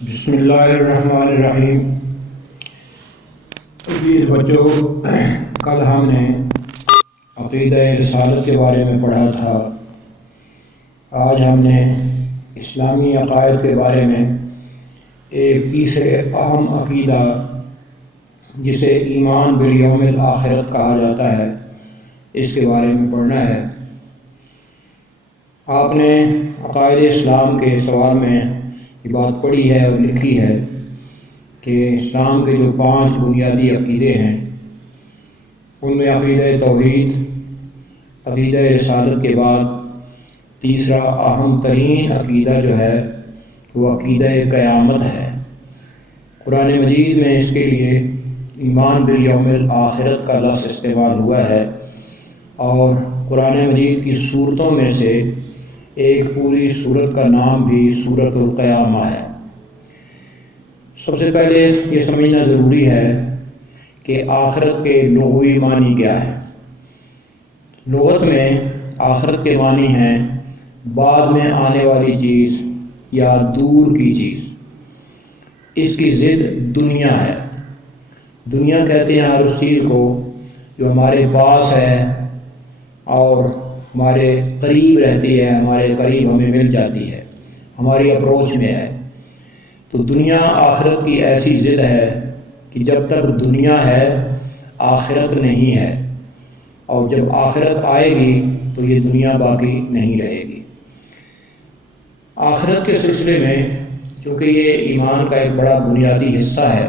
بسم اللہ الرحمن الرحیم۔ عزیز بچوں، کل ہم نے عقیدہ رسالت کے بارے میں پڑھا تھا۔ آج ہم نے اسلامی عقائد کے بارے میں ایک تیسرے اہم عقیدہ جسے ایمان بالیوم الآخرت کہا جاتا ہے، اس کے بارے میں پڑھنا ہے۔ آپ نے عقائد اسلام کے سوال میں یہ بات پڑھی ہے اور لکھی ہے کہ اسلام کے جو 5 بنیادی عقیدے ہیں ان میں عقیدہ توحید، عقیدہ رسالت کے بعد تیسرا اہم ترین عقیدہ جو ہے وہ عقیدہ قیامت ہے۔ قرآن مجید میں اس کے لیے ایمان بالیوم الآخرت کا لفظ استعمال ہوا ہے، اور قرآن مجید کی صورتوں میں سے ایک پوری سورت کا نام بھی سورۃ القیامہ ہے۔ سب سے پہلے یہ سمجھنا ضروری ہے کہ آخرت کے لغوی معنی کیا ہے۔ لغت میں آخرت کے معنی ہیں بعد میں آنے والی چیز یا دور کی چیز۔ اس کی ضد دنیا ہے۔ دنیا کہتے ہیں ہر اس چیز کو جو ہمارے پاس ہے اور ہمارے قریب رہتی ہے، ہمارے قریب ہمیں مل جاتی ہے، ہماری اپروچ میں ہے۔ تو دنیا آخرت کی ایسی ضد ہے کہ جب تک دنیا ہے آخرت نہیں ہے، اور جب آخرت آئے گی تو یہ دنیا باقی نہیں رہے گی۔ آخرت کے سلسلے میں چونکہ یہ ایمان کا ایک بڑا بنیادی حصہ ہے،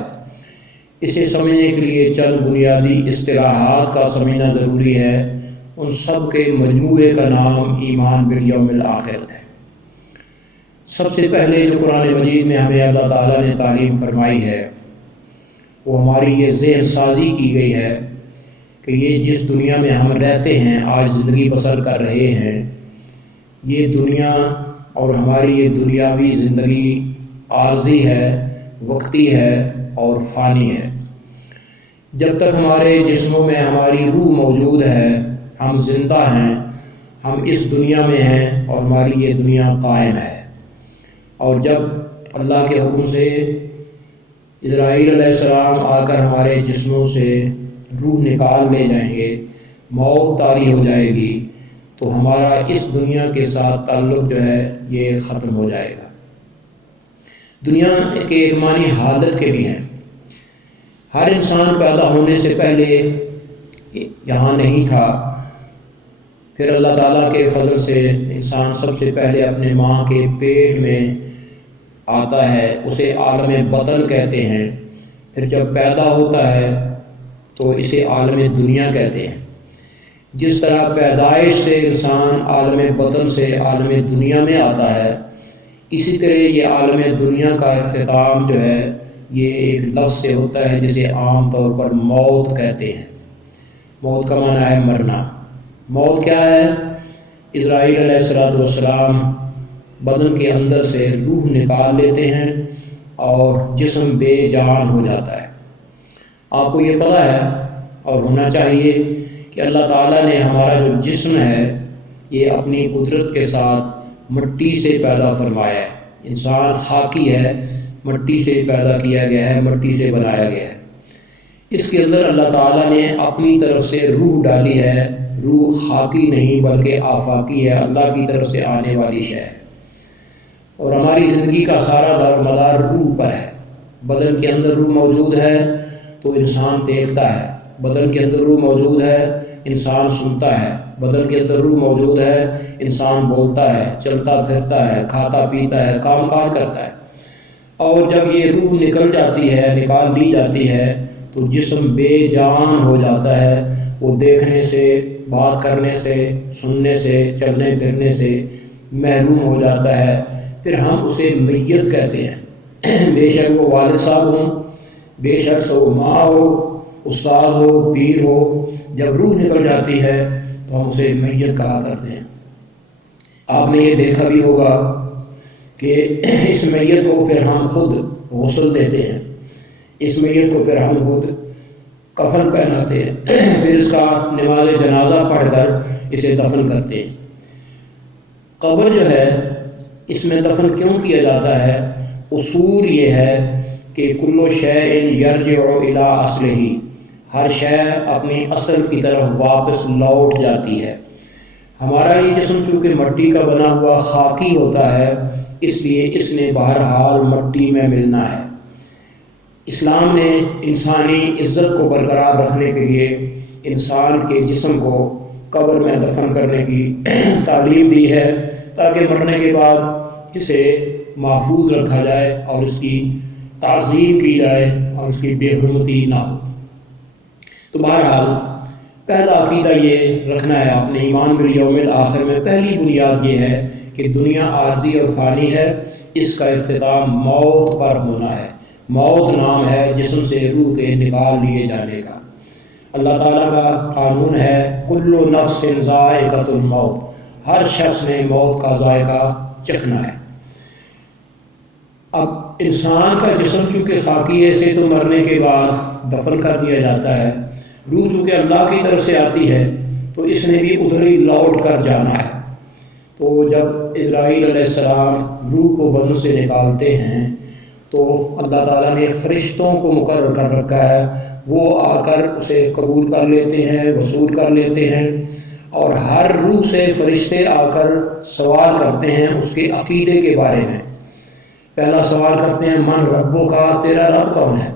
اسے سمجھنے کے لیے چند بنیادی اصطلاحات کا سمجھنا ضروری ہے۔ ان سب کے مجموعے کا نام ایمان بالیوم الآخرت ہے۔ سب سے پہلے جو قرآن مجید میں ہمیں اللہ تعالیٰ نے تعلیم فرمائی ہے وہ ہماری یہ ذہن سازی کی گئی ہے کہ یہ جس دنیا میں ہم رہتے ہیں، آج زندگی بسر کر رہے ہیں، یہ دنیا اور ہماری یہ دنیاوی زندگی عارضی ہے، وقتی ہے اور فانی ہے۔ جب تک ہمارے جسموں میں ہماری روح موجود ہے، ہم زندہ ہیں، ہم اس دنیا میں ہیں اور ہماری یہ دنیا قائم ہے۔ اور جب اللہ کے حکم سے اسرائیل علیہ السلام آ کر ہمارے جسموں سے روح نکال لے جائیں گے، موت طاری ہو جائے گی، تو ہمارا اس دنیا کے ساتھ تعلق جو ہے یہ ختم ہو جائے گا۔ دنیا کے ایک معنی حالت کے بھی ہیں۔ ہر انسان پیدا ہونے سے پہلے یہاں نہیں تھا، پھر اللہ تعالیٰ کے فضل سے انسان سب سے پہلے اپنے ماں کے پیٹ میں آتا ہے، اسے عالم بطن کہتے ہیں۔ پھر جب پیدا ہوتا ہے تو اسے عالم دنیا کہتے ہیں۔ جس طرح پیدائش سے انسان عالم بطن سے عالم دنیا میں آتا ہے، اسی طرح یہ عالم دنیا کا اختتام جو ہے یہ ایک لفظ سے ہوتا ہے جسے عام طور پر موت کہتے ہیں۔ موت کا معنی ہے مرنا۔ موت کیا ہے؟ اسرائیل علیہ السلام بدن کے اندر سے روح نکال لیتے ہیں اور جسم بے جان ہو جاتا ہے۔ آپ کو یہ پتہ ہے اور ہونا چاہیے کہ اللہ تعالیٰ نے ہمارا جو جسم ہے یہ اپنی قدرت کے ساتھ مٹی سے پیدا فرمایا ہے۔ انسان خاکی ہے، مٹی سے پیدا کیا گیا ہے، مٹی سے بنایا گیا ہے۔ اس کے اندر اللہ تعالیٰ نے اپنی طرف سے روح ڈالی ہے۔ روح خاکی نہیں بلکہ آفاقی ہے، اللہ کی طرف سے آنے والی شے ہے، اور ہماری زندگی کا سارا دار مدار روح پر ہے۔ بدن کے اندر روح موجود ہے تو انسان دیکھتا ہے، بدن کے اندر روح موجود ہے انسان سنتا ہے، بدن کے اندر روح موجود ہے انسان بولتا ہے، چلتا پھرتا ہے، کھاتا پیتا ہے، کام کاج کرتا ہے۔ اور جب یہ روح نکل جاتی ہے، نکال دی جاتی ہے، تو جسم بے جان ہو جاتا ہے۔ وہ دیکھنے سے، بات کرنے سے، سننے سے، چلنے پھرنے سے محروم ہو جاتا ہے۔ پھر ہم اسے میت کہتے ہیں، بے شک وہ والد صاحب ہوں، بے شک وہ ماں ہو، استاد ہو، پیر ہو، جب روح نکل جاتی ہے تو ہم اسے میت کہا کرتے ہیں۔ آپ نے یہ دیکھا بھی ہوگا کہ اس میت کو پھر ہم خود غسل دیتے ہیں، اس میت کو پھر ہم خود کفن پہناتے ہیں، پھر اس کا نماز جنازہ پڑھ کر اسے دفن کرتے ہیں۔ قبر جو ہے اس میں دفن کیوں کیا جاتا ہے؟ اصول یہ ہے کہ کل شیء یرجع الی اصلہ، ہر شے اپنی اصل کی طرف واپس لوٹ جاتی ہے۔ ہمارا یہ جسم چونکہ مٹی کا بنا ہوا خاکی ہوتا ہے، اس لیے اس نے بہرحال مٹی میں ملنا ہے۔ اسلام نے انسانی عزت کو برقرار رکھنے کے لیے انسان کے جسم کو قبر میں دفن کرنے کی تعلیم دی ہے، تاکہ مرنے کے بعد اسے محفوظ رکھا جائے اور اس کی تعظیم کی جائے اور اس کی بے حرمتی نہ ہو۔ تو بہرحال پہلا عقیدہ یہ رکھنا ہے اپنے ایمان بالیوم الآخر میں۔ پہلی بنیاد یہ ہے کہ دنیا عارضی اور فانی ہے، اس کا اختتام موت پر ہونا ہے۔ موت نام ہے جسم سے روح کے نکال لیے جانے کا۔ اللہ تعالیٰ کا قانون ہے کل نفس ذائقۃ الموت، ہر شخص نے موت کا ذائقہ چکھنا ہے۔ اب انسان کا جسم چونکہ خاکی ہے، سے تو مرنے کے بعد دفن کر دیا جاتا ہے، روح چونکہ اللہ کی طرف سے آتی ہے تو اس نے بھی ادھر ہی لوٹ کر جانا ہے۔ تو جب اسرائیل علیہ السلام روح کو بدن سے نکالتے ہیں تو اللہ تعالیٰ نے فرشتوں کو مقرر کر رکھا ہے، وہ آ کر اسے قبول کر لیتے ہیں، وصول کر لیتے ہیں، اور ہر روح سے فرشتے آ کر سوال کرتے ہیں اس کے عقیدے کے بارے میں۔ پہلا سوال کرتے ہیں من ربوں کا، تیرا رب کون ہے؟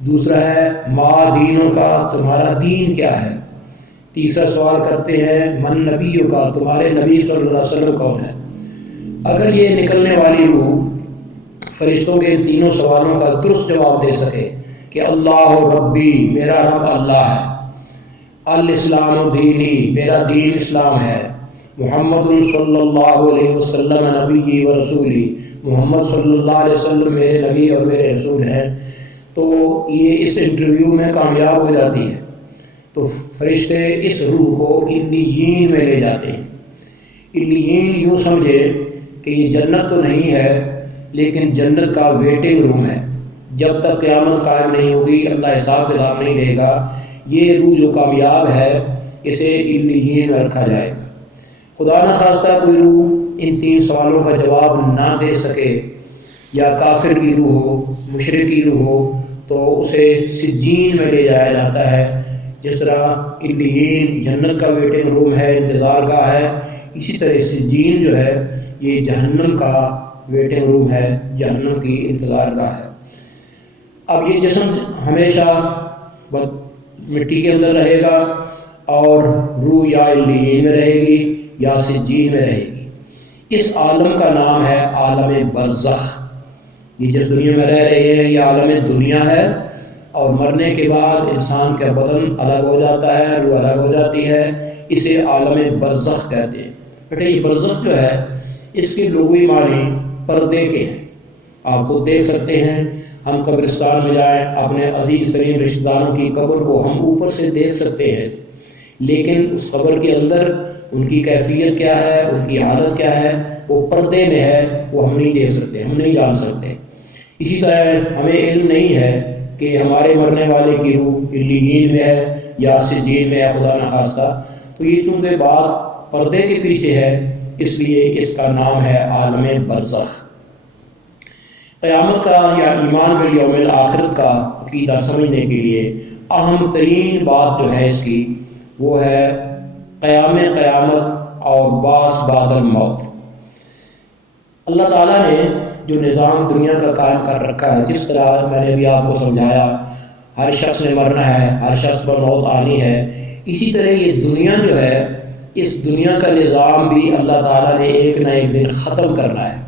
دوسرا ہے ما دینوں کا، تمہارا دین کیا ہے؟ تیسرا سوال کرتے ہیں من نبیوں کا، تمہارے نبی صلی اللہ علیہ وسلم کون ہے؟ اگر یہ نکلنے والی روح فرشتوں کے تینوں سوالوں کا درست جواب دے سکے کہ اللہ ربی، میرا رب اللہ ہے، الاسلام دینی، میرا دین اسلام ہے، محمد صلی اللہ علیہ وسلم نبی و رسولی، محمد صلی اللہ علیہ وسلم میرے نبی اور میرے رسول ہیں، تو یہ اس انٹرویو میں کامیاب ہو جاتی ہے۔ تو فرشتے اس روح کو علیین میں لے جاتے ہیں۔ علیین یوں سمجھے کہ یہ جنت تو نہیں ہے لیکن جنت کا ویٹنگ روم ہے، جب تک قیامت قائم نہیں ہوگی، اللہ حساب کتاب نہیں لے گا، یہ روح جو کامیاب ہے اسے علیین میں رکھا جائے گا۔ خدا نہ خواستہ کوئی روح ان تین سوالوں کا جواب نہ دے سکے، یا کافر کی روح ہو، مشرک کی روح ہو، تو اسے سجین میں لے جایا جاتا ہے۔ جس طرح علیین جنت کا ویٹنگ روم ہے، انتظار گاہ ہے، اسی طرح سجین جو ہے یہ جہنم کا ویٹنگ روم ہے، جہنم کی انتظار گاہ ہے۔ اب یہ جسم ہمیشہ مٹی کے اندر رہے گا اور روح یا علیین میں رہے گی یا سجین میں رہے گی۔ اس عالم کا نام ہے عالم برزخ۔ یہ جس دنیا میں رہ رہے ہیں یہ عالم دنیا ہے، اور مرنے کے بعد انسان کا بدن الگ ہو جاتا ہے، روح الگ ہو جاتی ہے، اسے عالم برزخ کہتے ہیں۔ بیٹے یہ برزخ جو ہے اس کے لغوی معنی پردے کے ہیں۔ آپ خود دیکھ سکتے ہیں، ہم قبرستان میں جائیں، اپنے عزیز ترین رشتہ داروں کی قبر کو ہم اوپر سے دیکھ سکتے ہیں، لیکن اس قبر کے اندر ان کی کیفیت کیا ہے، ان کی حالت کیا ہے، وہ پردے میں ہے، وہ ہم نہیں دیکھ سکتے، ہم نہیں جان سکتے۔ اسی طرح ہمیں علم نہیں ہے کہ ہمارے مرنے والے کی روح علیین میں ہے یا سجین میں ہے، خدا نہ خواستہ۔ تو یہ چونکہ بات پردے کے پیچھے ہے، اس لیے اس کا نام ہے عالم برزخ۔ قیامت کا یا ایمان بالیوم الآخرت کا عقیدہ سمجھنے کے لیے اہم ترین بات جو ہے اس کی، وہ ہے قیامت اور بعث بعد الموت۔ اللہ تعالیٰ نے جو نظام دنیا کا قائم کر رکھا ہے، جس طرح میں نے ابھی آپ کو سمجھایا، ہر شخص نے مرنا ہے، ہر شخص پر موت آنی ہے، اسی طرح یہ دنیا جو ہے، اس دنیا کا نظام بھی اللہ تعالیٰ نے ایک نہ ایک دن ختم کرنا ہے،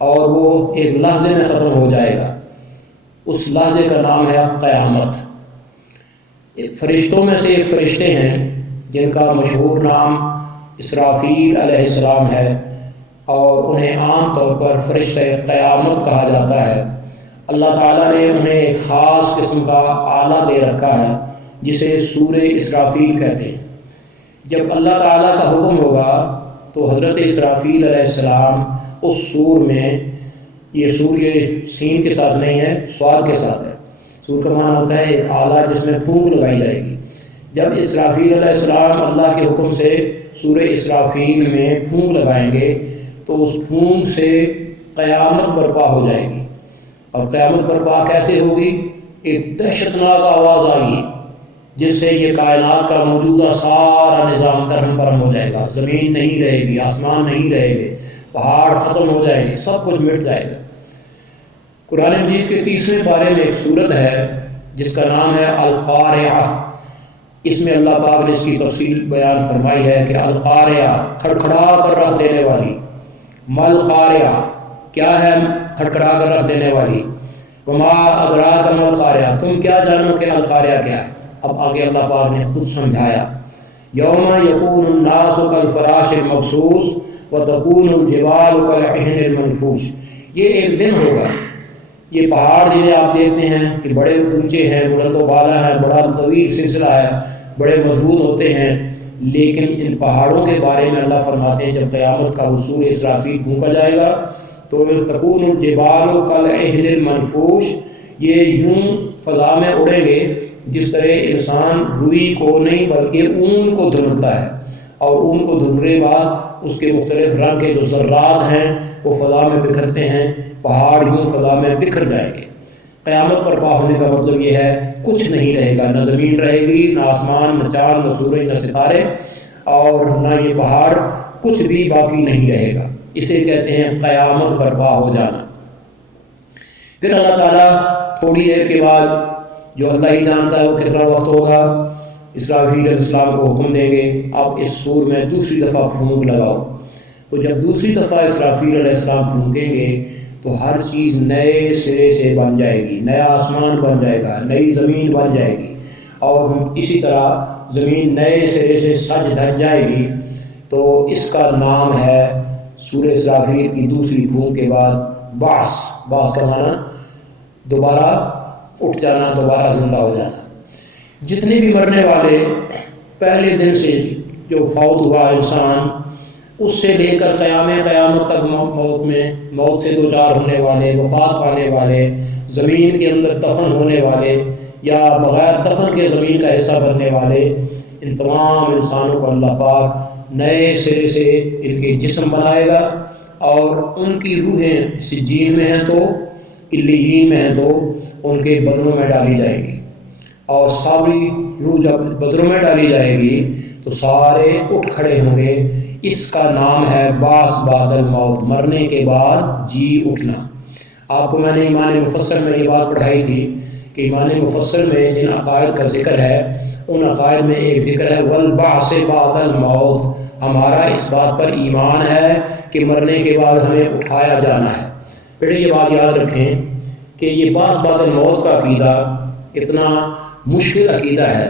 اور وہ ایک لحظے میں ختم ہو جائے گا۔ اس لحظے کا نام ہے قیامت۔ فرشتوں میں سے ایک فرشتے ہیں جن کا مشہور نام اسرافیل علیہ السلام ہے، اور انہیں عام طور پر فرشتہ قیامت کہا جاتا ہے۔ اللہ تعالیٰ نے انہیں ایک خاص قسم کا آلہ دے رکھا ہے جسے سور اسرافیل کہتے ہیں۔ جب اللہ تعالیٰ کا حکم ہوگا تو حضرت اسرافیل علیہ السلام اس سور میں، یہ سور یہ سین کے ساتھ نہیں ہے، سواد کے ساتھ ہے، سور کا معنی ہوتا ہے ایک آلہ جس میں پھونک لگائی جائے گی۔ جب اسرافیل علیہ السلام اللہ کے حکم سے سور اسرافیل میں پھونک لگائیں گے تو اس پھونک سے قیامت برپا ہو جائے گی۔ اور قیامت برپا کیسے ہوگی؟ ایک دہشتناک آواز آئی ہے جس سے یہ کائنات کا موجودہ سارا نظام ترہم برہم ہو جائے گا، زمین نہیں رہے گی، آسمان نہیں رہے گے، پہاڑ ختم ہو جائیں گے، سب کچھ مٹ جائے گا۔ قرآن مجید کے 30ویں پارے میں ایک سورت ہے جس کا نام ہے القارعہ۔ اس میں اللہ پاک نے اس کی تفصیل بیان فرمائی ہے کہ القارعہ کھڑکھڑا کر رکھ دینے والی، مل قارعہ کیا ہے کھڑکھڑا کر رکھ دینے والی، وما ادراک ما القارعہ تم کیا جانو کہ القارعہ کیا ہے۔ اب آگے اللہ پاک نے خود سمجھایا، یوم یکون الناس کالفراش المبثوث وتکون الجبال کالعہن المنفوش۔ یہ ایک دن ہوگا، یہ پہاڑ جنہیں آپ دیکھتے ہیں کہ بڑے اونچے ہیں، بلند و بالا ہیں، بڑا طویل سلسلہ ہے، بڑے مضبوط ہوتے ہیں، لیکن ان پہاڑوں کے بارے میں اللہ فرماتے ہیں جب قیامت کا رسول اسرافیل پھونکا جائے گا تو تکون الجبال کالعہن المنفوش، یہ یوں فضا میں اڑیں گے جس طرح انسان روئی کو نہیں بلکہ اون کو دھلتا ہے، اور اون کو دھلنے کے بعد اس کے مختلف رنگ کے جو ذرات ہیں وہ فضا میں بکھرتے ہیں، پہاڑ یوں فضا میں بکھر جائیں گے۔ قیامت برپا ہونے کا مطلب یہ ہے کچھ نہیں رہے گا، نہ زمین رہے گی، نہ آسمان، نہ چاند، نہ سورج، نہ ستارے، اور نہ یہ پہاڑ، کچھ بھی باقی نہیں رہے گا۔ اسے کہتے ہیں قیامت برپا ہو جانا۔ پھر اللہ تعالیٰ تھوڑی دیر کے بعد، جو اللہ ہی جانتا ہے وہ کتنا وقت ہوگا، اسرافیل علیہ السلام کو حکم دیں گے اب اس سور میں دوسری دفعہ پھونک لگاؤ۔ تو جب دوسری دفعہ اسرافیل علیہ السلام پھونکیں گے تو ہر چیز نئے سرے سے بن جائے گی، نیا آسمان بن جائے گا، نئی زمین بن جائے گی، اور اسی طرح زمین نئے سرے سے سج دھج جائے گی۔ تو اس کا نام ہے سورہ اسرافیل کی دوسری پھونک کے بعد بعث۔ بعث کا معنی دوبارہ اٹھ جانا، دوبارہ زندہ ہو جانا۔ جتنے بھی مرنے والے پہلے دن سے جو فوت ہوا انسان، اس سے لے کر قیامت تک موت سے دوچار ہونے والے، وفات پانے والے، زمین کے اندر دفن ہونے والے یا بغیر دفن کے زمین کا حصہ بننے والے، ان تمام انسانوں کو اللہ پاک نئے سرے سے ان کے جسم بنائے گا، اور ان کی روحیں سجین میں ہیں تو علیین میں ہیں تو ان کے بدنوں میں ڈالی جائے گی، اور ساری روح جب بدنوں میں ڈالی جائے گی تو سارے اٹھ کھڑے ہوں گے۔ اس کا نام ہے بعث بعد الموت، مرنے کے بعد جی اٹھنا۔ آپ کو میں نے ایمان مفصل میں یہ بات پڑھائی تھی کہ ایمان مفصل میں جن عقائد کا ذکر ہے ان عقائد میں ایک ذکر ہے والبعث بعد الموت۔ ہمارا اس بات پر ایمان ہے کہ مرنے کے بعد ہمیں اٹھایا جانا ہے۔ بیٹے یہ بات یاد رکھیں کہ یہ بعث بعد الموت کا عقیدہ اتنا مشکل عقیدہ ہے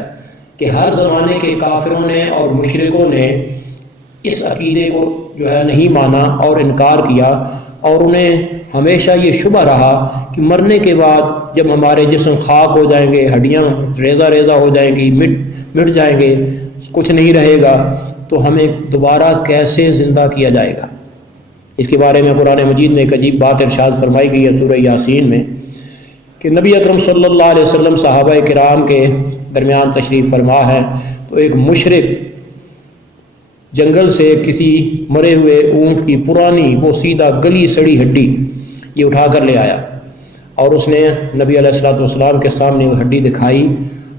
کہ ہر زمانے کے کافروں نے اور مشرکوں نے اس عقیدے کو جو ہے نہیں مانا اور انکار کیا، اور انہیں ہمیشہ یہ شبہ رہا کہ مرنے کے بعد جب ہمارے جسم خاک ہو جائیں گے، ہڈیاں ریزہ ریزہ ہو جائیں گی، مٹ جائیں گے، کچھ نہیں رہے گا، تو ہمیں دوبارہ کیسے زندہ کیا جائے گا۔ اس کے بارے میں قرآن مجید میں ایک عجیب بات ارشاد فرمائی گئی ہے سورہ یاسین میں کہ نبی اکرم صلی اللہ علیہ وسلم صحابہ کرام کے درمیان تشریف فرما ہے، تو ایک مشرک جنگل سے کسی مرے ہوئے اونٹ کی پرانی وہ سیدھا گلی سڑی ہڈی یہ اٹھا کر لے آیا، اور اس نے نبی علیہ الصلوۃ والسلام کے سامنے وہ ہڈی دکھائی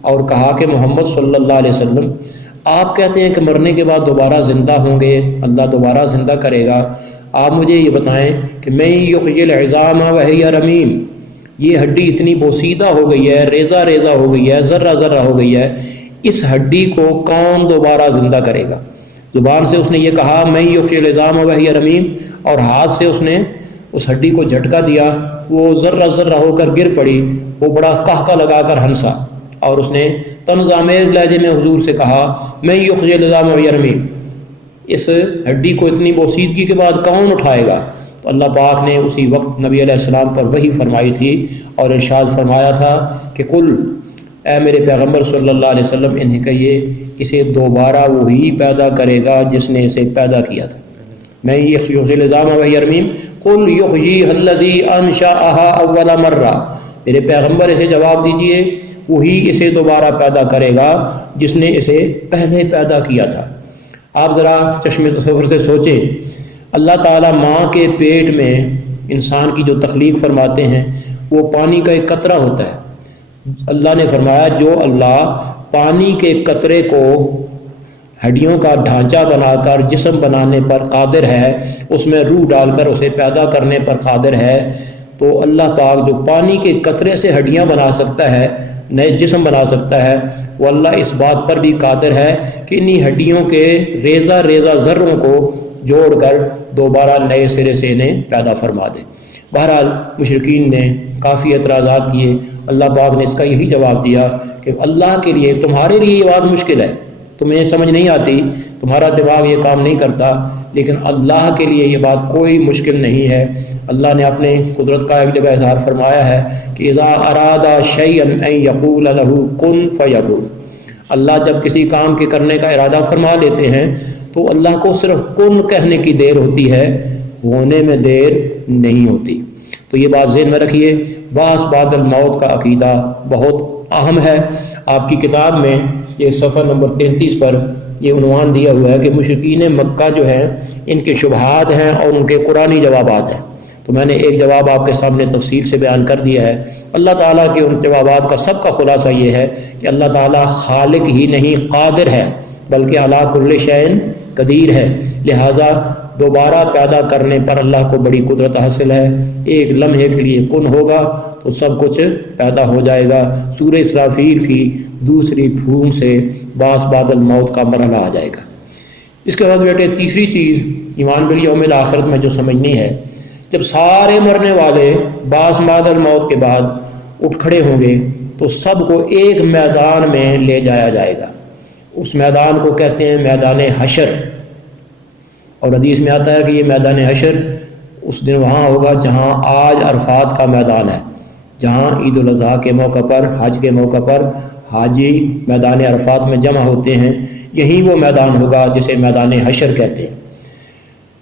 اور کہا کہ محمد صلی اللہ علیہ وسلم آپ کہتے ہیں کہ مرنے کے بعد دوبارہ زندہ ہوں گے، اللہ دوبارہ زندہ کرے گا، آپ مجھے یہ بتائیں کہ میں یحیی العظام وہی رمیم، یہ ہڈی اتنی بوسیدہ ہو گئی ہے، ریزہ ریزہ ہو گئی ہے، ذرہ ذرہ ہو گئی ہے، اس ہڈی کو کون دوبارہ زندہ کرے گا؟ زبان سے اس نے یہ کہا میں یحیی العظام وہی رمیم، اور ہاتھ سے اس نے اس ہڈی کو جھٹکا دیا، وہ ذرہ ذرہ ہو کر گر پڑی، وہ بڑا قہقہ لگا کر ہنسا، اور اس نے طنز آمیز لہجے میں حضور سے کہا میں یحیی العظام وہی رمیم، اس ہڈی کو اتنی بوسیدگی کے بعد کون اٹھائے گا؟ تو اللہ پاک نے اسی وقت نبی علیہ السلام پر وحی فرمائی تھی اور ارشاد فرمایا تھا کہ کل اے میرے پیغمبر صلی اللہ علیہ وسلم انہیں کہیے اسے دوبارہ وہی پیدا کرے گا جس نے اسے پیدا کیا تھا۔ میں یحیی العظام وہی رمیم قل یحییھا الذی انشأھا اول مرہ، میرے پیغمبر اسے جواب دیجئے وہی اسے دوبارہ پیدا کرے گا جس نے اسے پہلے پیدا کیا تھا۔ آپ ذرا چشم تصور سے سوچیں، اللہ تعالیٰ ماں کے پیٹ میں انسان کی جو تخلیق فرماتے ہیں وہ پانی کا ایک قطرہ ہوتا ہے۔ اللہ نے فرمایا جو اللہ پانی کے قطرے کو ہڈیوں کا ڈھانچہ بنا کر جسم بنانے پر قادر ہے، اس میں روح ڈال کر اسے پیدا کرنے پر قادر ہے، تو اللہ پاک جو پانی کے قطرے سے ہڈیاں بنا سکتا ہے، نئے جسم بنا سکتا ہے، وہ اللہ اس بات پر بھی قادر ہے کہ انہی ہڈیوں کے ریزہ ریزہ ذروں کو جوڑ کر دوبارہ نئے سرے سے انہیں پیدا فرما دے۔ بہرحال مشرکین نے کافی اعتراضات کیے، اللہ پاک نے اس کا یہی جواب دیا کہ اللہ کے لیے، تمہارے لیے یہ بات مشکل ہے، تمہیں سمجھ نہیں آتی، تمہارا دماغ یہ کام نہیں کرتا، لیکن اللہ کے لیے یہ بات کوئی مشکل نہیں ہے۔ اللہ نے اپنے قدرت کا ایک جگہ اظہار فرمایا ہے کہ اذا اراد شیئا ان یقول له کن فیکون۔ اللہ جب کسی کام کے کرنے کا ارادہ فرما لیتے ہیں تو اللہ کو صرف کن کہنے کی دیر ہوتی ہے، ہونے میں دیر نہیں ہوتی۔ تو یہ بات ذہن میں رکھیے، بعث بعد الموت کا عقیدہ بہت اہم ہے۔ آپ کی کتاب میں یہ صفحہ نمبر 33 پر یہ عنوان دیا ہوا ہے کہ مشرکین مکہ جو ہیں ان کے شبہات ہیں اور ان کے قرآنی جوابات ہیں۔ تو میں نے ایک جواب آپ کے سامنے تفصیل سے بیان کر دیا ہے۔ اللہ تعالیٰ کے ان جوابات کا سب کا خلاصہ یہ ہے کہ اللہ تعالیٰ خالق ہی نہیں قادر ہے، بلکہ علی کل شیء قدیر ہے، لہذا دوبارہ پیدا کرنے پر اللہ کو بڑی قدرت حاصل ہے۔ ایک لمحے کے لیے کن ہوگا تو سب کچھ پیدا ہو جائے گا۔ سورہ اسرافیل کی دوسری پھونک سے بعث بعد الموت کا مرحلہ آ جائے گا۔ اس کے بعد بیٹے تیسری چیز ایمان بالیوم الآخرت میں جو سمجھنی ہے، جب سارے مرنے والے بعث بعد الموت کے بعد اٹھ کھڑے ہوں گے تو سب کو ایک میدان میں لے جایا جائے گا۔ اس میدان کو کہتے ہیں میدان حشر، اور حدیث میں آتا ہے کہ یہ میدان حشر اس دن وہاں ہوگا جہاں آج عرفات کا میدان ہے، جہاں عید الاضحیٰ کے موقع پر، حج کے موقع پر حاجی میدان عرفات میں جمع ہوتے ہیں، یہی وہ میدان ہوگا جسے میدان حشر کہتے ہیں۔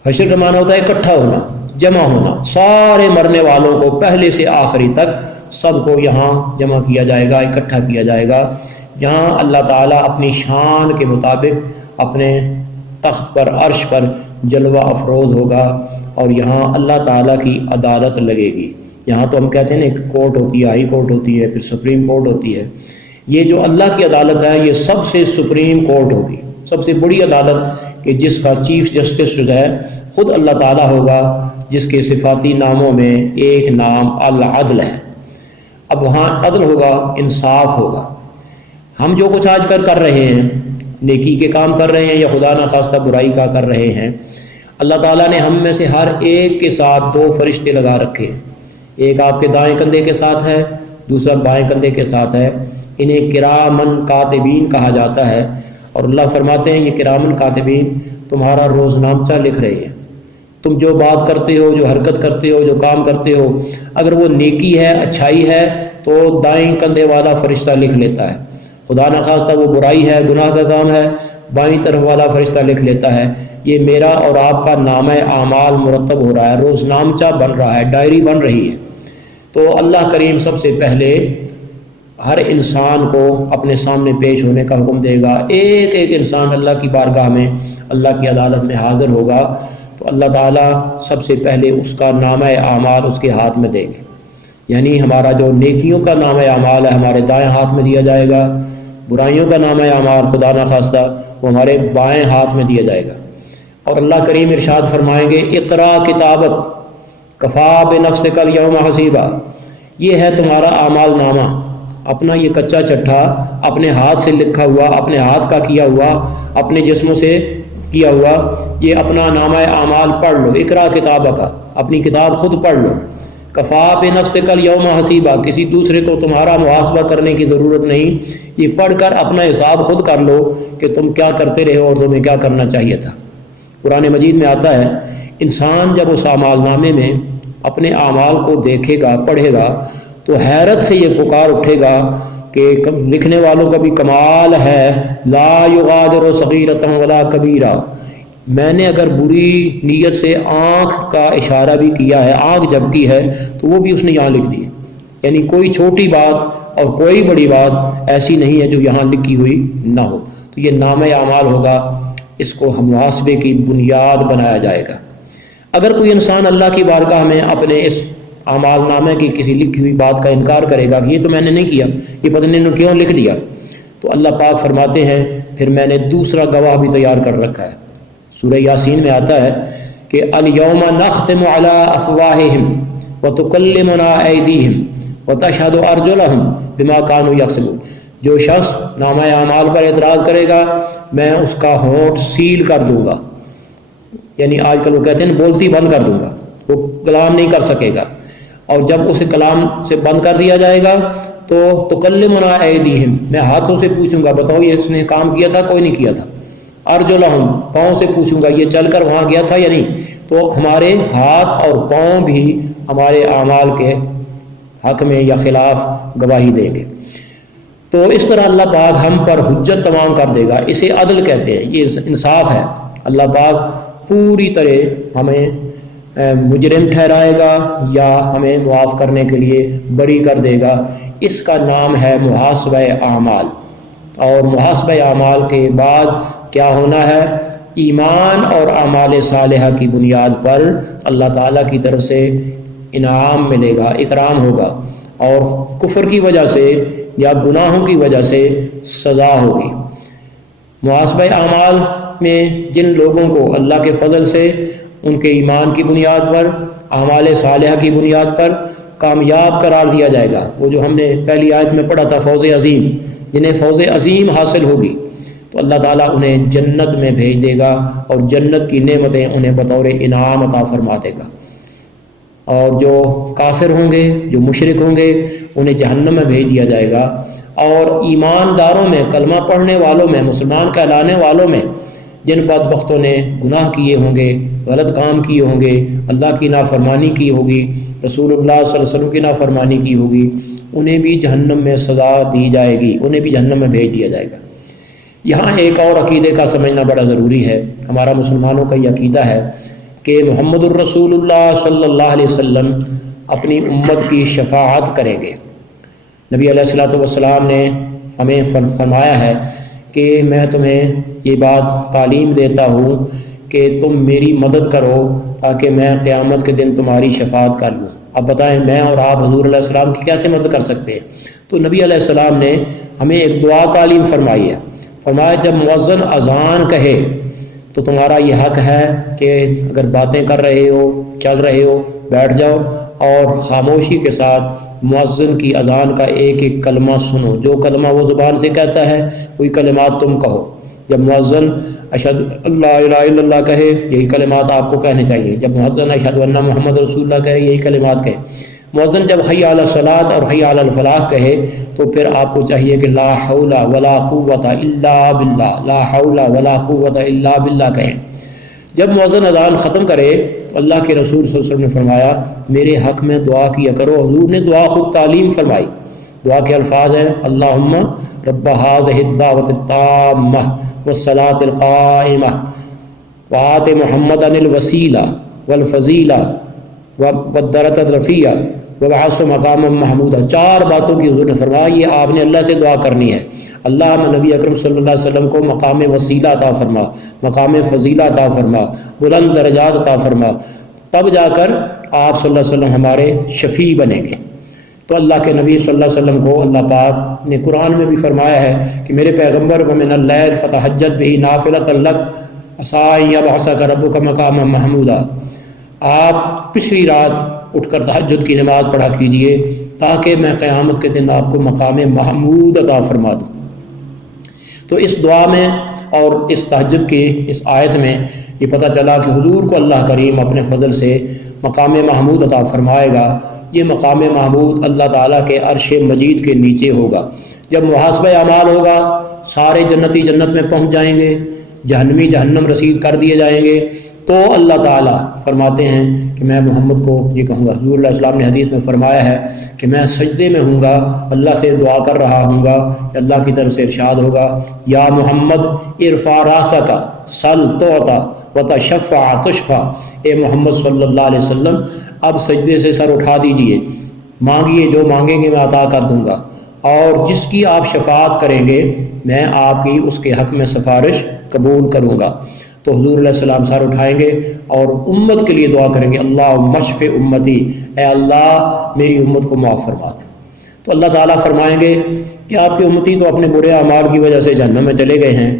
حشر کا معنی ہوتا ہے اکٹھا ہونا، جمع ہونا، سارے مرنے والوں کو پہلے سے آخری تک سب کو یہاں جمع کیا جائے گا، اکٹھا کیا جائے گا، جہاں اللہ تعالیٰ اپنی شان کے مطابق اپنے تخت پر، عرش پر جلوہ افروز ہوگا، اور یہاں اللہ تعالیٰ کی عدالت لگے گی۔ یہاں تو ہم کہتے ہیں ایک کورٹ ہوتی ہے، ہائی کورٹ ہوتی ہے، پھر سپریم کورٹ ہوتی ہے۔ یہ جو اللہ کی عدالت ہے یہ سب سے سپریم کورٹ ہوگی، سب سے بڑی عدالت، کہ جس کا چیف جسٹس جو ہے خود اللہ تعالیٰ ہوگا، جس کے صفاتی ناموں میں ایک نام العدل ہے۔ اب وہاں عدل ہوگا، انصاف ہوگا۔ ہم جو کچھ آج کر رہے ہیں، نیکی کے کام کر رہے ہیں یا خدا نخواستہ برائی کا کر رہے ہیں، اللہ تعالیٰ نے ہم میں سے ہر ایک کے ساتھ دو فرشتے لگا رکھے ہیں، ایک آپ کے دائیں کندھے کے ساتھ ہے، دوسرا بائیں کندھے کے ساتھ ہے۔ انہیں کرامن کاتبین کہا جاتا ہے، اور اللہ فرماتے ہیں یہ کرامن کاتبین تمہارا روزنامچہ لکھ رہے ہیں۔ تم جو بات کرتے ہو، جو حرکت کرتے ہو، جو کام کرتے ہو، اگر وہ نیکی ہے، اچھائی ہے، تو دائیں کندھے والا فرشتہ لکھ لیتا ہے۔ خدا نخواستہ وہ برائی ہے، گناہ کا کام ہے، بائیں طرف والا فرشتہ لکھ لیتا ہے۔ یہ میرا اور آپ کا نامہ اعمال مرتب ہو رہا ہے، روزنامچہ بن رہا ہے، ڈائری بن رہی ہے۔ تو اللہ کریم سب سے پہلے ہر انسان کو اپنے سامنے پیش ہونے کا حکم دے گا۔ ایک ایک انسان اللہ کی بارگاہ میں، اللہ کی عدالت میں حاضر ہوگا، تو اللہ تعالیٰ سب سے پہلے اس کا نامہ اعمال اس کے ہاتھ میں دیں گے۔ یعنی ہمارا جو نیکیوں کا نامہ اعمال ہے ہمارے دائیں ہاتھ میں دیا جائے گا، برائیوں کا نامہ اعمال خدا نخواستہ وہ ہمارے بائیں ہاتھ میں دیا جائے گا۔ اور اللہ کریم ارشاد فرمائیں گے اقرا کتابک کفا بنفسک الیوم حسیبا، یہ ہے تمہارا اعمال نامہ، اپنا یہ کچا چٹھا اپنے ہاتھ سے لکھا ہوا، اپنے ہاتھ کا کیا ہوا، اپنے جسموں سے کیا ہوا، یہ اپنا نامہ اعمال پڑھ لو۔ اقرا کتابک، اپنی کتاب خود پڑھ لو۔ کفا بنفسک الیوم حسیبا، کسی دوسرے کو تمہارا محاسبہ کرنے کی ضرورت نہیں، یہ پڑھ کر اپنا حساب خود کر لو کہ تم کیا کرتے رہے اور تمہیں کیا کرنا چاہیے تھا۔ قرآن مجید میں آتا ہے انسان جب اس اعمال نامے میں اپنے اعمال کو دیکھے گا، پڑھے گا، تو حیرت سے یہ پکار اٹھے گا کہ لکھنے والوں کا بھی کمال ہے، لا یغادر صغیرۃ ولا کبیرہ، میں نے اگر بری نیت سے آنکھ کا اشارہ بھی کیا ہے، آنکھ جھپکی ہے، تو وہ بھی اس نے یہاں لکھ دی ہے۔ یعنی کوئی چھوٹی بات اور کوئی بڑی بات ایسی نہیں ہے جو یہاں لکھی ہوئی نہ ہو۔ تو یہ نامہ اعمال ہوگا، اس کو ہم محاسبے کی بنیاد بنایا جائے گا۔ اگر کوئی انسان اللہ کی بارگاہ میں اپنے اس اعمال نامے کی کسی لکھی ہوئی بات کا انکار کرے گا کہ یہ تو میں نے نہیں کیا، یہ پتہ نہیں کیوں لکھ دیا، تو اللہ پاک فرماتے ہیں پھر میں نے دوسرا گواہ بھی تیار کر رکھا ہے۔ سورہ یاسین میں آتا ہے کہ الیوم نختم علی افواہہم وتکلمنا ایدیہم وتشہد ارجلہم بما کانوا یکسبون۔ جو شخص نامہ اعمال پر اعتراض کرے گا میں اس کا ہونٹ سیل کر دوں گا، یعنی آج کل وہ کہتے ہیں بولتی بند کر دوں گا، وہ کلام نہیں کر سکے گا، اور جب اسے کلام سے بند کر دیا جائے گا تو تکلمنا ایدیہم، میں ہاتھوں سے پوچھوں گا بتاؤ یہ اس نے کام کیا تھا کوئی نہیں کیا تھا، ارجلہم، پاؤں سے پوچھوں گا یہ چل کر وہاں گیا تھا یا نہیں، تو ہمارے ہاتھ اور پاؤں بھی ہمارے اعمال کے حق میں یا خلاف گواہی دیں گے۔ تو اس طرح اللہ پاک ہم پر حجت تمام کر دے گا، اسے عدل کہتے ہیں، یہ انصاف ہے۔ اللہ پاک پوری طرح ہمیں مجرم ٹھہرائے گا یا ہمیں معاف کرنے کے لیے بری کر دے گا، اس کا نام ہے محاسبہ اعمال۔ اور محاسبہ اعمال کے بعد کیا ہونا ہے؟ ایمان اور اعمال صالحہ کی بنیاد پر اللہ تعالیٰ کی طرف سے انعام ملے گا، اکرام ہوگا، اور کفر کی وجہ سے یا گناہوں کی وجہ سے سزا ہوگی۔ محاسبہ اعمال میں جن لوگوں کو اللہ کے فضل سے ان کے ایمان کی بنیاد پر، اعمال صالحہ کی بنیاد پر کامیاب قرار دیا جائے گا، وہ جو ہم نے پہلی آیت میں پڑھا تھا فوز عظیم، جنہیں فوز عظیم حاصل ہوگی تو اللہ تعالیٰ انہیں جنت میں بھیج دے گا اور جنت کی نعمتیں انہیں بطور انعام عطا فرما دے گا۔ اور جو کافر ہوں گے، جو مشرک ہوں گے، انہیں جہنم میں بھیج دیا جائے گا۔ اور ایمانداروں میں، کلمہ پڑھنے والوں میں، مسلمان کہلانے والوں میں جن بدبختوں نے گناہ کیے ہوں گے، غلط کام کیے ہوں گے، اللہ کی نافرمانی کی ہوگی، رسول اللہ صلی اللہ علیہ وسلم کی نافرمانی کی ہوگی، انہیں بھی جہنم میں سزا دی جائے گی، انہیں بھی جہنم میں بھیج دیا جائے گا۔ یہاں ایک اور عقیدے کا سمجھنا بڑا ضروری ہے۔ ہمارا مسلمانوں کا یہ عقیدہ ہے کہ محمد الرسول اللہ صلی اللہ علیہ وسلم اپنی امت کی شفاعت کریں گے۔ نبی علیہ الصلوۃ والسلام نے ہمیں فرمایا ہے کہ میں تمہیں یہ بات تعلیم دیتا ہوں کہ تم میری مدد کرو تاکہ میں قیامت کے دن تمہاری شفاعت کر لوں۔ اب بتائیں میں اور آپ حضور علیہ السلام کی کیسے مدد کر سکتے ہیں؟ تو نبی علیہ السلام نے ہمیں ایک دعا تعلیم فرمائی ہے۔ فرمایا جب مؤذن اذان کہے تو تمہارا یہ حق ہے کہ اگر باتیں کر رہے ہو، چل رہے ہو، بیٹھ جاؤ اور خاموشی کے ساتھ مؤذن کی اذان کا ایک ایک کلمہ سنو۔ جو کلمہ وہ زبان سے کہتا ہے وہی کلمات تم کہو۔ جب مؤذن اشہد اللہ الہ الا اللہ کہے یہی کلمات آپ کو کہنے چاہیے۔ جب مؤذن اشہد ان محمد رسول اللہ کہے یہی کلمات کہے۔ مؤذن جب حی علی الصلاۃ اور حی علی الفلاح کہے تو پھر آپ کو چاہیے کہ لا حول ولا قوت الا باللہ، لا حول ولا قوت الا باللہ کہیں۔ جب مؤذن اذان ختم کرے تو اللہ کے رسول صلی اللہ علیہ وسلم نے فرمایا میرے حق میں دعا کیا کرو۔ حضور نے دعا خوب تعلیم فرمائی۔ دعا کے الفاظ ہیں اللہم رب هذه الدعوۃ التامہ والصلاۃ القائمہ وآت محمدا الوسیلہ والفضیلہ والدرجۃ الرفیعہ وبعثہ مقاما محمودا۔ چار باتوں کی حضور نے فرمایا یہ آپ نے اللہ سے دعا کرنی ہے۔ اللہ نبی اکرم صلی اللہ علیہ وسلم کو مقام وسیلہ عطا فرما، مقام فضیلہ عطا فرما، بلند درجات عطا فرما، تب جا کر آپ صلی اللہ علیہ وسلم ہمارے شفیع بنیں گے۔ تو اللہ کے نبی صلی اللہ علیہ وسلم کو اللہ پاک نے قرآن میں بھی فرمایا ہے کہ میرے پیغمبر ومن اللیل فتہجد بہ نافلۃ لک عسیٰ ان یبعثک ربک مقاما محمودا۔ آپ پچھلی رات اٹھ کر تہجد کی نماز پڑھا کیجئے تاکہ میں قیامت کے دن آپ کو مقام محمود عطا فرما دوں۔ تو اس دعا میں اور اس تہجد کی اس آیت میں یہ پتہ چلا کہ حضور کو اللہ کریم اپنے فضل سے مقام محمود عطا فرمائے گا۔ یہ مقام محمود اللہ تعالیٰ کے عرش مجید کے نیچے ہوگا۔ جب محاسبہ اعمال ہوگا سارے جنتی جنت میں پہنچ جائیں گے، جہنمی جہنم رسید کر دیے جائیں گے، تو اللہ تعالیٰ فرماتے ہیں کہ میں محمد کو یہ کہوں گا۔ حضور علیہ السلام نے حدیث میں فرمایا ہے کہ میں سجدے میں ہوں گا، اللہ سے دعا کر رہا ہوں گا، اللہ کی طرف سے ارشاد ہوگا یا محمد ارفع راسک سل تعطی وتشفع تشفع۔ اے محمد صلی اللہ علیہ وسلم اب سجدے سے سر اٹھا دیجئے، مانگیے جو مانگیں گے میں عطا کر دوں گا، اور جس کی آپ شفاعت کریں گے میں آپ کی اس کے حق میں سفارش قبول کروں گا۔ تو حضور علیہ السلام سر اٹھائیں گے اور امت کے لیے دعا کریں گے، اللہ مشف امتی، اے اللہ میری امت کو معاف فرما دے۔ تو اللہ تعالیٰ فرمائیں گے کہ آپ کی امتی تو اپنے برے اعمال کی وجہ سے جہنم میں چلے گئے ہیں،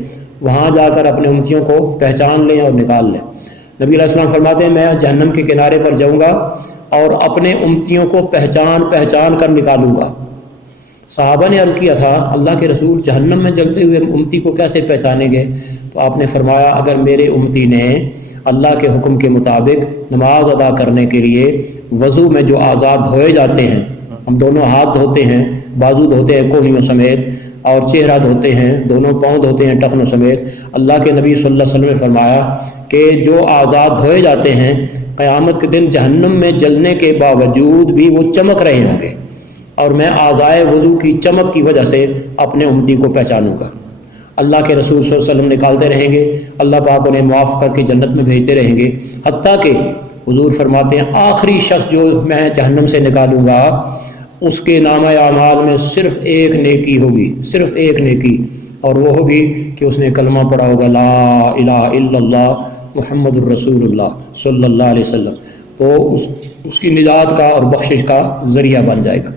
وہاں جا کر اپنے امتیوں کو پہچان لیں اور نکال لیں۔ نبی علیہ السلام فرماتے ہیں میں جہنم کے کنارے پر جاؤں گا اور اپنے امتیوں کو پہچان کر نکالوں گا۔ صحابہ نے عرض کیا تھا اللہ کے رسول جہنم میں جلتے ہوئے امتی کو کیسے پہچانیں گے؟ تو آپ نے فرمایا اگر میرے امتی نے اللہ کے حکم کے مطابق نماز ادا کرنے کے لیے وضو میں جو اعضاء دھوئے جاتے ہیں، ہم دونوں ہاتھ دھوتے ہیں، بازو دھوتے ہیں کوہنیوں سمیت، اور چہرہ دھوتے ہیں، دونوں پاؤں دھوتے ہیں ٹخنوں سمیت، اللہ کے نبی صلی اللہ علیہ وسلم نے فرمایا کہ جو اعضاء دھوئے جاتے ہیں قیامت کے دن جہنم میں جلنے کے باوجود بھی وہ چمک رہے ہوں گے، اور میں اعضائے وضو کی چمک کی وجہ سے اپنے امتی کو پہچانوں گا۔ اللہ کے رسول صلی اللہ علیہ وسلم نکالتے رہیں گے، اللہ پاک انہیں معاف کر کے جنت میں بھیجتے رہیں گے، حتیٰ کہ حضور فرماتے ہیں آخری شخص جو میں جہنم سے نکالوں گا اس کے نامہ اعمال میں صرف ایک نیکی ہوگی، صرف ایک نیکی، اور وہ ہوگی کہ اس نے کلمہ پڑھا ہوگا لا الہ الا اللہ محمد الرسول اللہ صلی اللہ علیہ وسلم، تو اس کی نجات کا اور بخشش کا ذریعہ بن جائے گا۔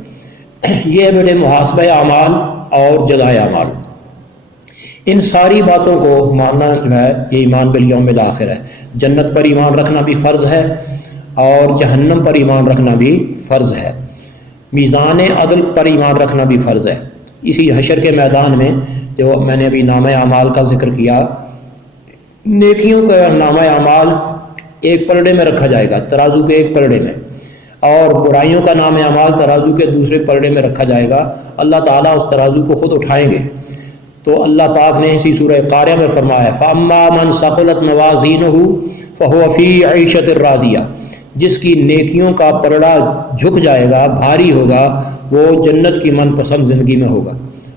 یہ ہے بیٹے محاسبہ اعمال اور جزائے اعمال۔ ان ساری باتوں کو ماننا جو ہے یہ ایمان بالیوم الآخر ہے۔ جنت پر ایمان رکھنا بھی فرض ہے اور جہنم پر ایمان رکھنا بھی فرض ہے، میزان عدل پر ایمان رکھنا بھی فرض ہے۔ اسی حشر کے میدان میں جو میں نے ابھی نامہ اعمال کا ذکر کیا، نیکیوں کا نامہ اعمال ایک پلڑے میں رکھا جائے گا، ترازو کے ایک پلڑے میں، اور برائیوں کا نام اعمال ترازو کے دوسرے پلڑے میں رکھا جائے گا۔ اللہ تعالیٰ اس ترازو کو خود اٹھائیں گے۔ تو اللہ پاک نے اسی سورہ قاریہ میں فرمایا فَأَمَّا مَنْ ثَقُلَتْ مَوَازِينُهُ فَهُوَ فِي عِيشَةٍ رَاضِيَةٍ، جس کی نیکیوں کا پلڑا جھک جائے گا، بھاری ہوگا، وہ جنت کی من پسند زندگی میں ہوگا۔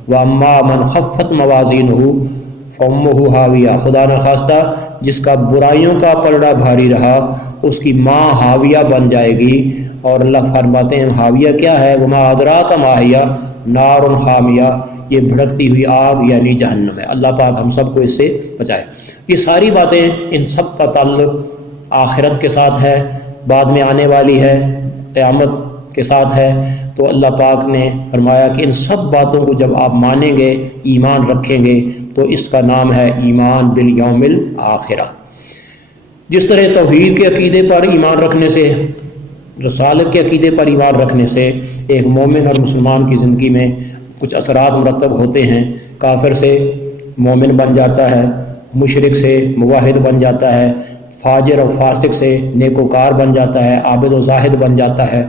وَأَمَّا مَنْ خَفَّتْ مَوَازِينُهُ فَأُمُّهُ هَاوِيَةٌ، خدا نخواستہ جس کا برائیوں کا پلڑا بھاری رہا اس کی ماں حاویہ بن جائے گی۔ اور اللہ فرماتے ہیں حاویہ کیا ہے؟ وَمَا أَدْرَاكَ مَا هِيَ نَارٌ حَامِيَةٌ، یہ بھڑکتی ہوئی آگ یعنی جہنم ہے۔ اللہ پاک ہم سب کو اس سے بچائے۔ یہ ساری باتیں ان سب کا تعلق آخرت کے ساتھ ہے، بعد میں آنے والی ہے، قیامت کے ساتھ ہے۔ تو اللہ پاک نے فرمایا کہ ان سب باتوں کو جب آپ مانیں گے، ایمان رکھیں گے، تو اس کا نام ہے ایمان بالیوم الآخرہ۔ جس طرح توحید کے عقیدے پر ایمان رکھنے سے، رسالت کے عقیدے پر ایمان رکھنے سے ایک مومن اور مسلمان کی زندگی میں کچھ اثرات مرتب ہوتے ہیں، کافر سے مومن بن جاتا ہے، مشرک سے موحد بن جاتا ہے، فاجر اور فاسق سے نیکوکار بن جاتا ہے، عابد و زاہد بن جاتا ہے۔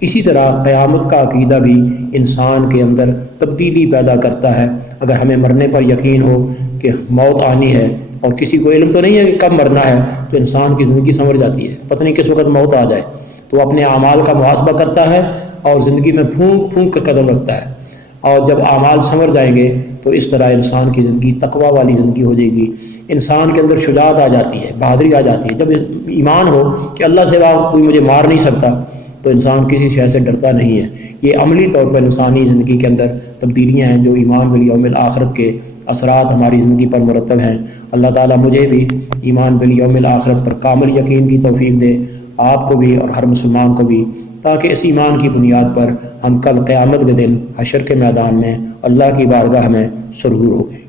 اسی طرح قیامت کا عقیدہ بھی انسان کے اندر تبدیلی پیدا کرتا ہے۔ اگر ہمیں مرنے پر یقین ہو کہ موت آنی ہے اور کسی کو علم تو نہیں ہے کہ کب مرنا ہے، تو انسان کی زندگی سنور جاتی ہے، پتہ نہیں کس وقت موت آ جائے، تو اپنے اعمال کا محاسبہ کرتا ہے اور زندگی میں پھونک پھونک کر قدم رکھتا ہے، اور جب اعمال سنور جائیں گے تو اس طرح انسان کی زندگی تقوی والی زندگی ہو جائے گی، انسان کے اندر شجاعت آ جاتی ہے، بہادری آ جاتی ہے۔ جب ایمان ہو کہ اللہ سے کوئی مجھے مار نہیں سکتا تو انسان کسی شے سے ڈرتا نہیں ہے۔ یہ عملی طور پر انسانی زندگی کے اندر تبدیلیاں ہیں جو ایمان بالیوم الآخرت کے اثرات ہماری زندگی پر مرتب ہیں۔ اللہ تعالیٰ مجھے بھی ایمان بالیوم الآخرت پر کامل یقین کی توفیق دے، آپ کو بھی اور ہر مسلمان کو بھی، تاکہ اس ایمان کی بنیاد پر ہم کل قیامت کے دن حشر کے میدان میں اللہ کی بارگاہ میں سرور ہو گئے۔